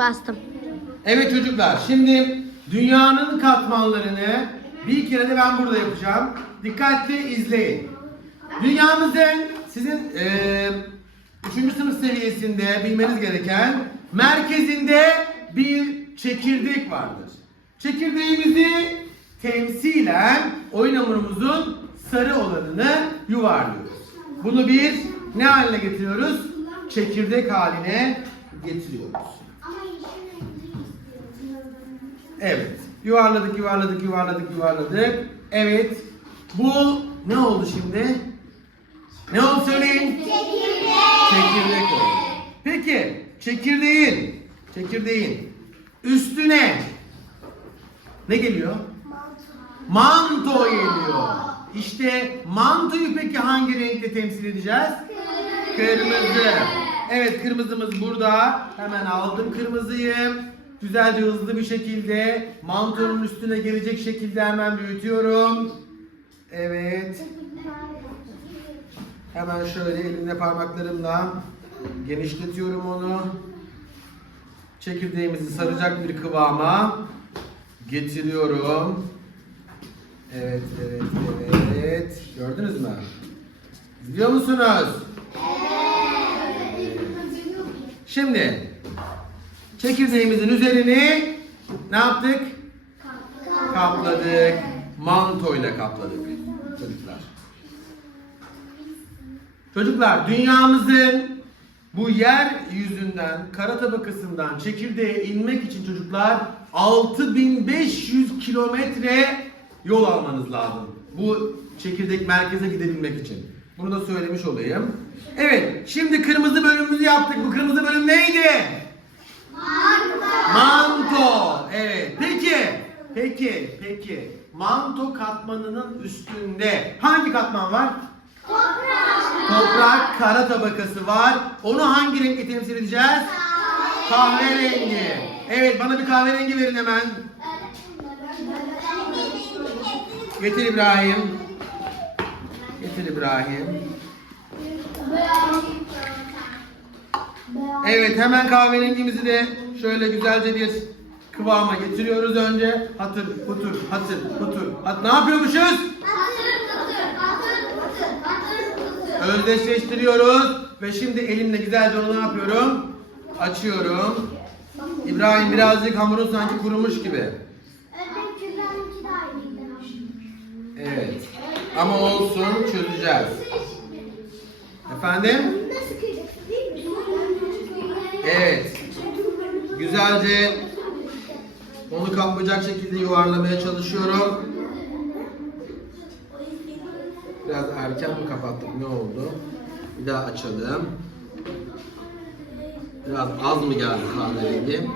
Bastım. Evet çocuklar şimdi dünyanın katmanlarını bir kere de ben burada yapacağım. Dikkatli izleyin. Dünyamızın sizin eee 3. sınıf seviyesinde bilmeniz gereken merkezinde bir çekirdek vardır. Çekirdeğimizi temsilen oyun hamurumuzun sarı olanını yuvarlıyoruz. Bunu bir ne haline getiriyoruz? Çekirdek haline getiriyoruz. Evet. Yuvarladık, yuvarladık, yuvarladık, yuvarladık. Evet. Bu ne oldu şimdi? Ne oldu söyleyin? Çekirdek oldu. Peki, çekirdeğin, çekirdeğin üstüne ne geliyor? Manto geliyor. İşte mantoyu peki hangi renkle temsil edeceğiz? Kırmızı. Evet kırmızımız burada. Hemen aldım kırmızıyı. Güzelce hızlı bir şekilde mantonun üstüne gelecek şekilde hemen büyütüyorum. Evet. Hemen şöyle elimle parmaklarımla genişletiyorum onu. Çekirdeğimizi saracak bir kıvama getiriyorum. Evet, evet, evet. Gördünüz mü? İzliyor musunuz? Şimdi çekirdeğimizin üzerini ne yaptık? Kapladık. Mantoyla kapladık çocuklar. Çocuklar dünyamızın bu yer yüzünden kara tabakasından çekirdeğe inmek için çocuklar 6500 kilometre yol almanız lazım. Bu çekirdek merkeze gidebilmek için. Bunu da söylemiş olayım. Evet, şimdi kırmızı bölümümüzü yaptık. Bu kırmızı bölüm neydi? Manto. Evet. Peki. Peki. Peki. Manto katmanının üstünde hangi katman var? Toprak kara tabakası var. Onu hangi renkle temsil edeceğiz? Kahverengi. Evet bana bir kahverengi verin hemen. Getir İbrahim. Getir İbrahim. Evet hemen kahverengimizi de şöyle güzelce bir kıvama getiriyoruz önce. Hatır, hutur, hatır, hutur. Hat ne yapıyormuşuz? Özdeşleştiriyoruz ve şimdi elimle güzelce onu ne yapıyorum? Açıyorum. İbrahim birazcık hamurun sanki kurumuş gibi. Evet. Ama olsun çözeceğiz. Efendim? Evet. Güzelce onu kaplayacak şekilde yuvarlamaya çalışıyorum. Biraz erken mi kapattık? Ne oldu? Bir daha açalım. Biraz az mı geldi kahverengi?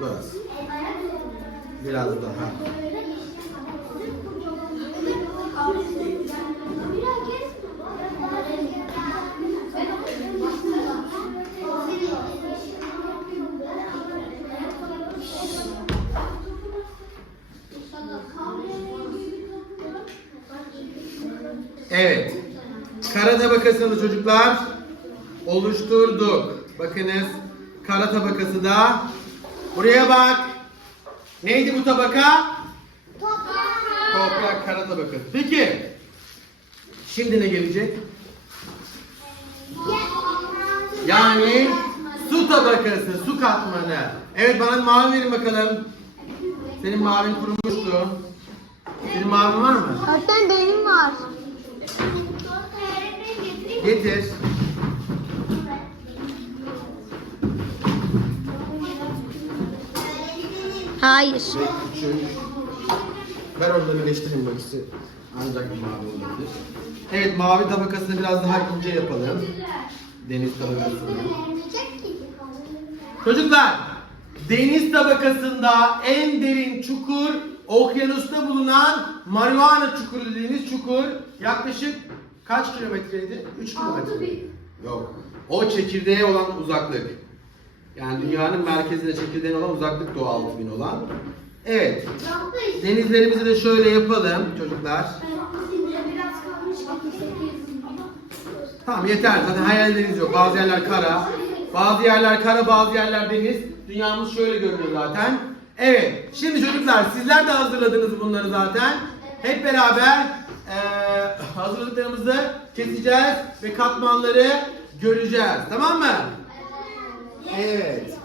Biraz. Biraz daha. Evet. Kara tabakasını da çocuklar oluşturduk. Bakınız kara tabakası da buraya bak. Neydi bu tabaka? Toprak kara tabakası. Peki. Şimdi ne gelecek? Yani su tabakası, su katmanı. Evet bana mavi verin bakalım. Senin mavin kurumuştu. Senin mavin var mı? Öğretmen benim var. Getir. Hayır. Ver orada birleştireyim bu ikisi. Ancak mavi olabilir. Evet mavi tabakasını biraz daha ince yapalım. Deniz tabakasını. Çocuklar, deniz tabakasında en derin çukur okyanusta bulunan Mariana çukuru dediğimiz çukur yaklaşık kaç kilometreydi? 3 kilometre. Yok. O çekirdeğe olan uzaklık. Yani dünyanın merkezine çekirdeğine olan uzaklık da o 6000 olan. Evet. Denizlerimizi de şöyle yapalım çocuklar. Tamam yeter zaten hayalleriniz yok. Bazı yerler kara. Bazı yerler kara, bazı yerler deniz. Dünyamız şöyle görünüyor zaten. Evet, şimdi çocuklar sizler de hazırladınız bunları zaten. Hep beraber eee, hazırladıklarımızı keseceğiz ve katmanları göreceğiz. Tamam mı? Evet.